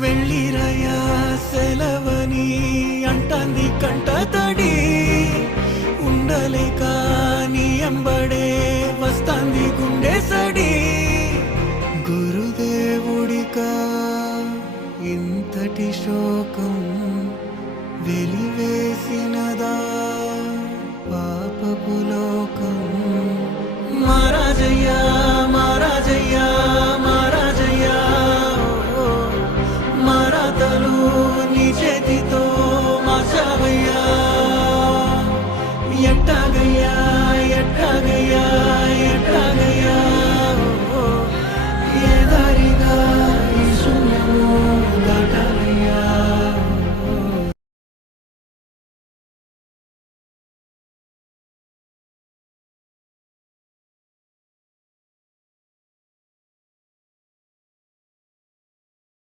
వెళ్ళిరయా సెలవని అంటాంది కంట తడి ఉండలేక నీ ఎంబడే వస్తాంది గుండె సడి గురుదేవుడికా ఇంతటి శోకం వెలివేసినదా పాపపు లోకం మహారాజయ్యా మహారాజయ్యా మహారాజయ్యా మారాతలు నీ చేతితో